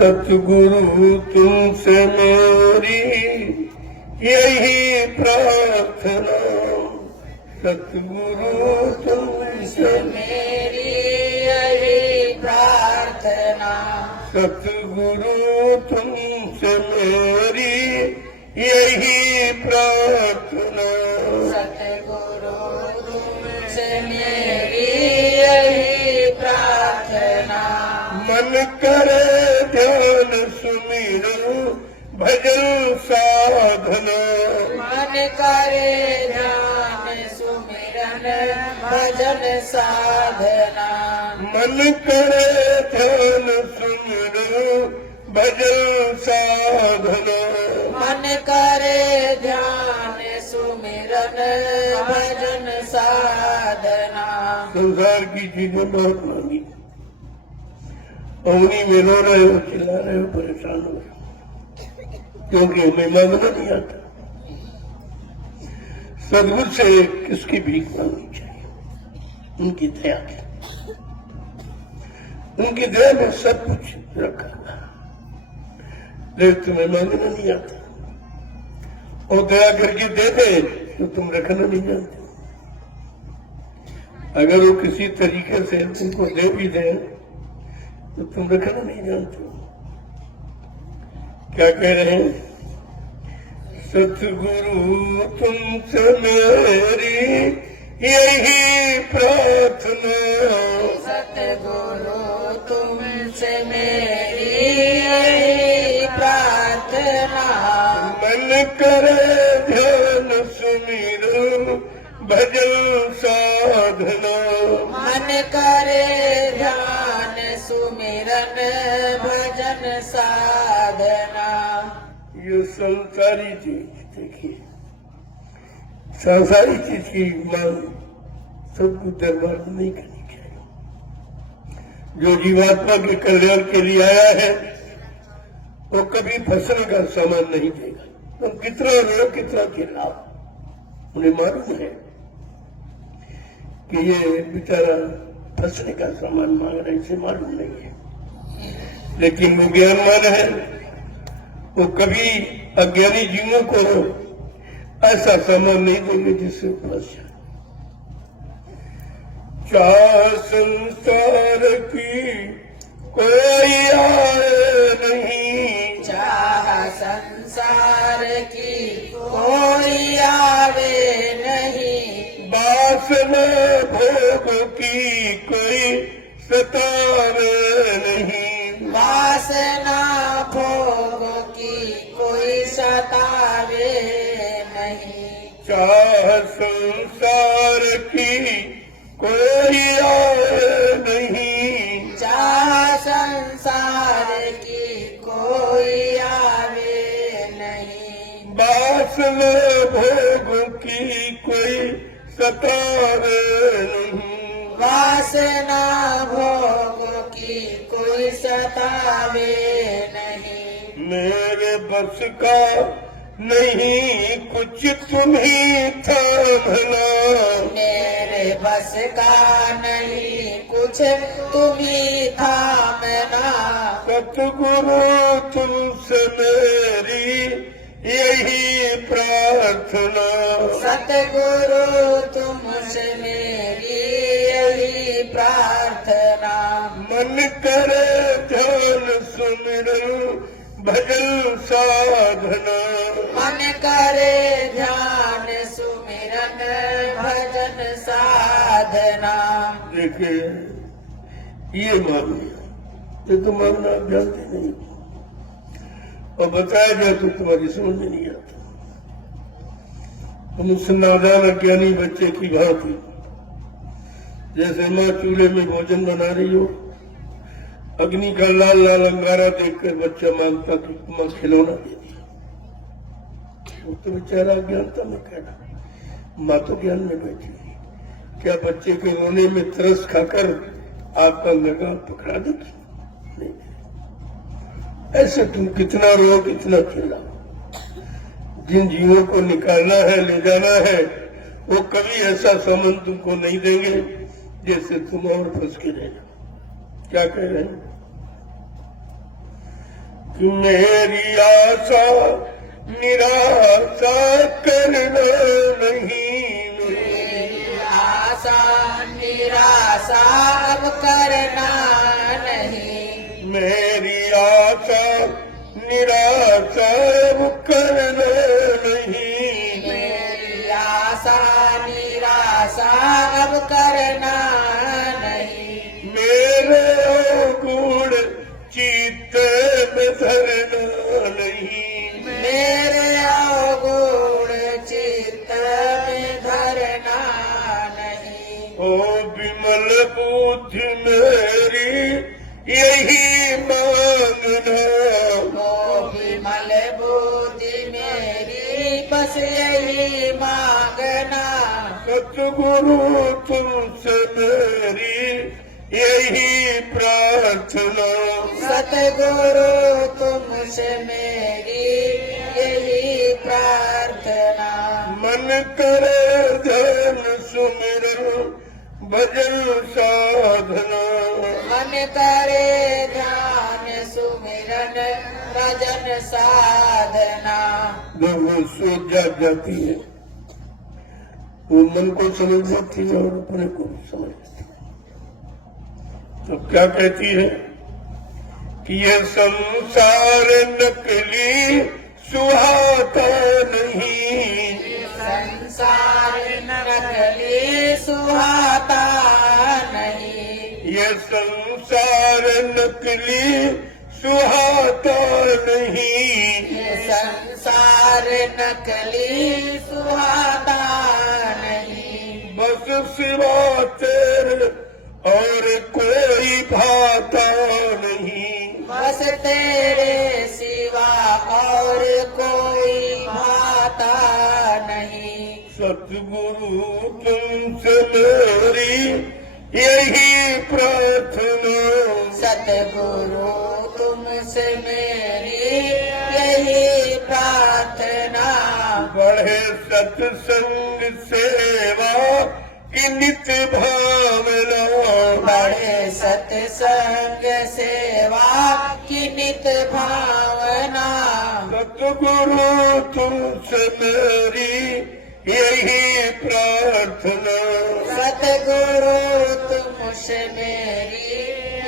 सतगुरु तुमसे मेरी यही प्रार्थना, सतगुरु तुमसे मेरी यही प्रार्थना, सतगुरु तुमसे मेरी यही प्रार्थना, सतगुरु तुमसे मेरी यही प्रार्थना। मन करे ध्यान सुमिरो भजन साधना, मन करे ध्यान सुमिरन भजन साधना, मन करे ध्यान सुमिरो भजन साधना, मन करे ध्यान सुमिरन भजन साधना। संसार की चीजें बहुत मांगी, उंगली में रो रहे हो, चिल्ला रहे हो, परेशान हो रहे हो, क्योंकि हमें मांगना नहीं आता। सदगुरु से किसकी भीख मांगनी चाहिए? उनकी दया की, उनकी दया में सब कुछ रखा है, लेकिन तुम्हें मांगना नहीं आता, और दया करके दे दे तो तुम रखना नहीं जानते। अगर वो किसी तरीके से तुमको दे भी दे तो तुम रखना नहीं जानते। क्या कह रहे हैं? सतगुरु तुमसे मेरी यही प्रार्थना, सतगुरु तुमसे मेरी यही प्रार्थना, मन करे ध्यान सुमिरो भजन साधना, मन करे ध्यान सुमिरन भजन साधना। ये संसारी चीज, देखिए सांसारिक चीज की मांग सबको दरबार में नहीं करनी चाहिए। जो जीवात्मा के कल्याण के लिए आया है वो कभी फंसने का सामान नहीं देगा। तुम कितना रो, कितना चिल्लाओ, उन्हें मालूम है कि ये बेचारा फंसने का सामान मांग रहा है, इसे मालूम नहीं है, लेकिन वो ज्ञानवान है, वो कभी अज्ञानी जीवों को ऐसा सामान नहीं देंगे जिससे फंस जाए। चाह संसार की कोई आए नहीं, चाह संसार की कोई आवे नहीं, वासना भोग की कोई सतावे नहीं, वासना भोग की कोई सतावे नहीं, चाह संसार की कोई आए नहीं, चाह संसार की कोई आवे नहीं, वासना भोग की कोई सतावे नहीं, वासना भोग की कोई सतावे नहीं। मेरे बस का नहीं कुछ तुम्ही थामना, मेरे बस का नहीं कुछ तुम्ही थामना, सतगुरु तुमसे मेरी यही प्रार्थना, सतगुरु तुमसे मेरी यही प्रार्थना, मन करे ध्यान सुमिरो भजन साधना, मन करे ध्यान सुमिरन भजन साधना। देखिए ये मांगना, ये तो मांगना आप जानते नहीं, और बताया जाए तो तुम्हारी समझ में नहीं आता। तुम उस नादान अज्ञानी बच्चे की भांति, जैसे माँ चूल्हे में भोजन बना रही हो, अग्नि का लाल लाल अंगारा देखकर बच्चा मांगता कि माँ खिलौना दे दिया, वो तो बेचारा अज्ञानता में कह रहा, माँ तो ज्ञान में बैठी है। क्या बच्चे के रोने में तरस खाकर आपका अंगरगाह पकड़ा देगी? नहीं। ऐसे तुम कितना रो, कितना चिल्लाओ, जिन जीवों को निकालना है, ले जाना है, वो कभी ऐसा सामान तुमको नहीं देंगे जिससे तुम और फंस के रह जाओ। क्या कह रहे हैं? कि मेरी आशा निराशा करना नहीं, मेरी आशा निराशा अब करना नहीं, मेरी आशा निराशा अब करना नहीं, मेरी आशा निराशा अब करना नहीं, मेरे गुण चित्त में धरना नहीं, मेरे अवगुण चित्त में धरना नहीं, ओ विमल बुद्धि मेरी यही मांगना, ओ विमल बुद्धि मेरी बस यही मांगना, सतगुरु तुमसे मेरी यही प्रार्थना, सतगुरु तुमसे मेरी यही प्रार्थना, मन करे ध्यान सुमिरन भजन साधना, मन करे ध्यान सुमिरन भजन साधना, जब वो सो जाती है वो मन को समझ जाती है और अपने को भी समझ जाती है। तो क्या कहती है कि ये संसार नकली सुहाता नहीं, संसार नकली सुहाता नहीं, ये संसार नकली सुहाता नहीं, ये संसार नकली सुहाता नहीं, बस सिवा तेरे और कोई भाता नहीं, बस तेरे सिवा और कोई भाता नहीं, सतगुरु तुमसे मेरी यही प्रार्थना, सतगुरु तुमसे मेरी यही प्रार्थना, बढ़े सत्संग सेवा की नित्य भावना, बढ़े सत्संग सेवा की नित भावना, सतगुरु तुमसे मेरी यही प्रार्थना, सतगुरु तुमसे मेरी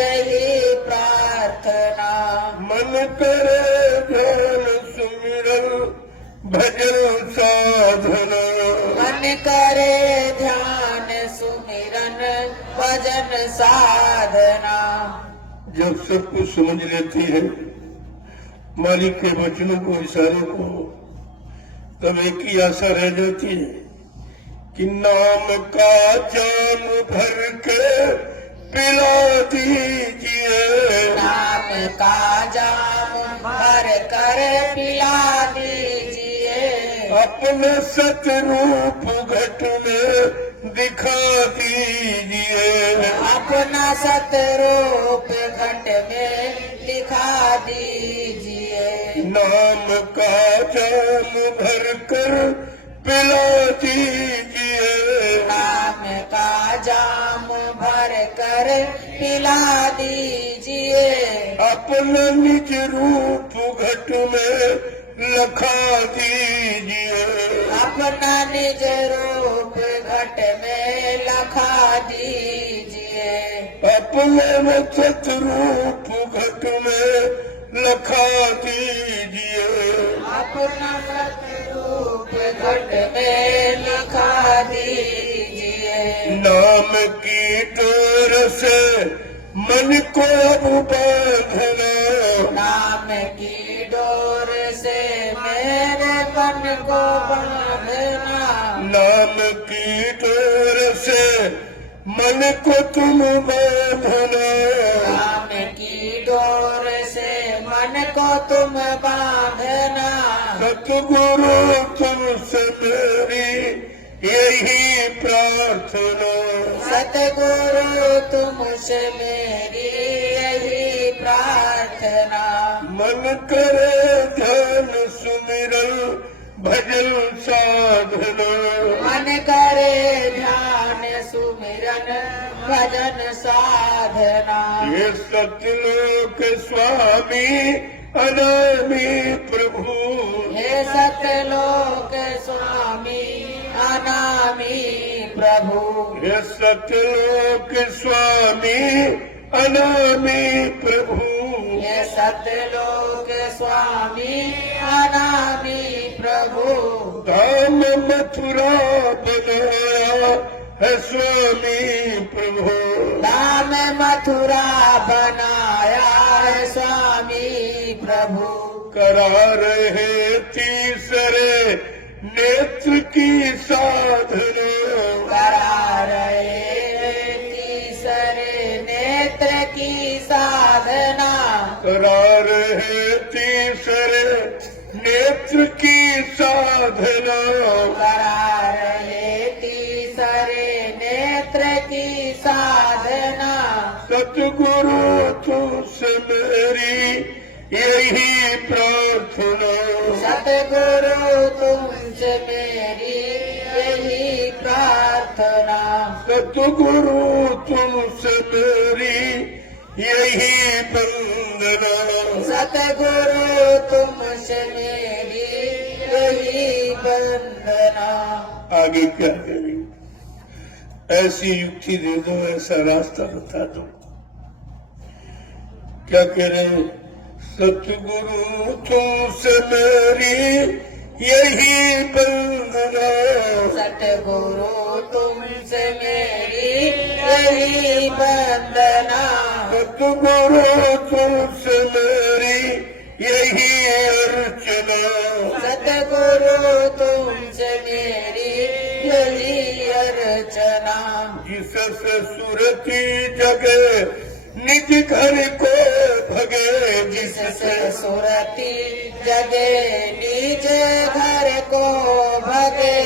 यही प्रार्थना, मन करे ध्यान सुमिरन भजन साधना, मन करे ध्यान सुमिरन भजन साधना, जब सब कुछ समझ लेती है मालिक के वचनों को इशारों को, तब एक ही आशा रह जाती है कि नाम का जाम भर के पिला दीजिए, नाम का जाम भर कर पिला दीजिए, अपने सतरूप घट में दिखा दीजिए, अपना सतरूप घट में दिखा दीजिए, नाम का जाम भर कर पिला दीजिए, नाम का जाम भर कर पिला दीजिए, अपने निज रूप घट में लखा दीजिए, अपना निज रूप घट में लखा दीजिए, अपने सतरूप घट में लखा दीजिए, अपना सतरूप घट में लखा दीजिए, नाम की डोर से मन को बांधना, नाम की डोर से मेरे मन को बांधना, नाम की डोर से मन को तुम बांधना, नाम की डोर से मन को तुम बांधना, सतगुरु तुमसे मेरी यही प्रार्थना, सतगुरु तुमसे मेरी यही प्रार्थना, मन करे ध्यान सुमिरन भजन साधना, मन करे ध्यान सुमिरन भजन साधना, ये सतलोक स्वामी अनामी प्रभु हे सतलोक स्वामी अनामी प्रभु हे सतलोक स्वामी अनामी प्रभु हे सतलोक स्वामी अनामी प्रभु धाम मथुरा बनाया है स्वामी प्रभु धाम मथुरा बनाया है स्वामी प्रभु करा रहे तीसरे नेत्र की साधना करा रहे तीसरे नेत्र की साधना करा रहे तीसरे नेत्र की साधना करा रहे तीसरे नेत्र की साधना सतगुरु तुमसे मेरी यही प्रार्थना सतगुरु तुमसे मेरी यही प्रार्थना सतगुरु तुमसे मेरी यही वंदना सतगुरु तुमसे मेरी यही वंदना। आगे क्या करें? ऐसी युक्ति दे दो, ऐसा रास्ता बता दो। क्या करें? सतगुरु तुमसे मेरी यही वंदना सतगुरु तुमसे मेरी यही वंदना सतगुरु तुमसे मेरी यही अर्चना सतगुरु तुमसे मेरी यही अर्चना जिससे सुरती जगे निज घर को भगे जिससे सुरती जगे निज घर को भगे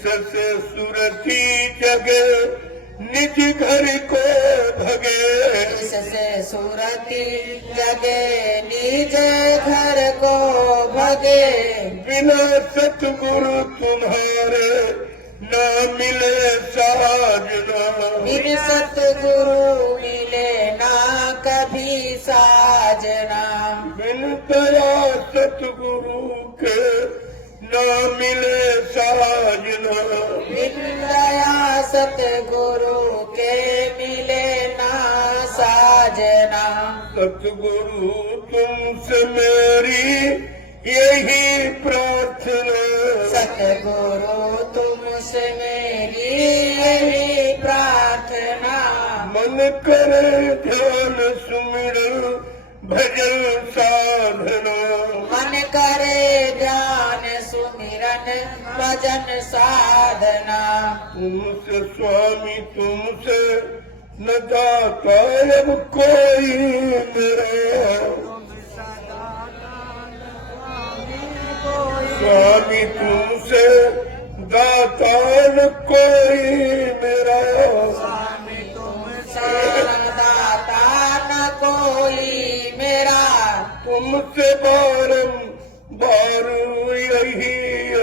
जिससे सुरती जगे निज घर को भगे जिससे सुरती जगे निज घर को भगे बिना सतगुरु तुम्हारे ना मिले साजना बिन सतगुरु मिले ना कभी साजना बिन दया सतगुरु के ना मिले साजना बिन दया सतगुरु के मिले ना साजना सतगुरु तुमसे मेरी यही प्रार्थना सतगुरु तुमसे मेरी यही प्रार्थना मन करे ध्यान सुमिरन भजन साधना मन करे ध्यान सुमिरन भजन साधना तुमसे स्वामी तुमसे न दाता अब कोई मेरा स्वामी तुमसे दाता न कोई मेरा स्वामी तुमसे दाता न कोई मेरा तुमसे बारंबार यही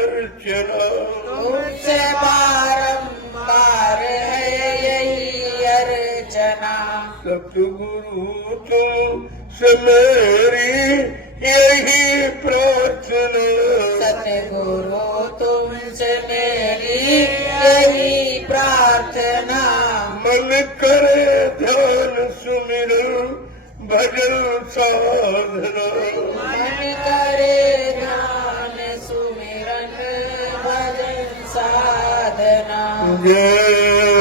अर्चना तुमसे बारंबार है यही अर्चना सतगुरु तुमसे मेरी यही प्रार्थना सतगुरु तुमसे मेरी यही प्रार्थना मन करे ध्यान सुमिरन भजन साधना मन करे ध्यान सुमिरन भजन साधना जय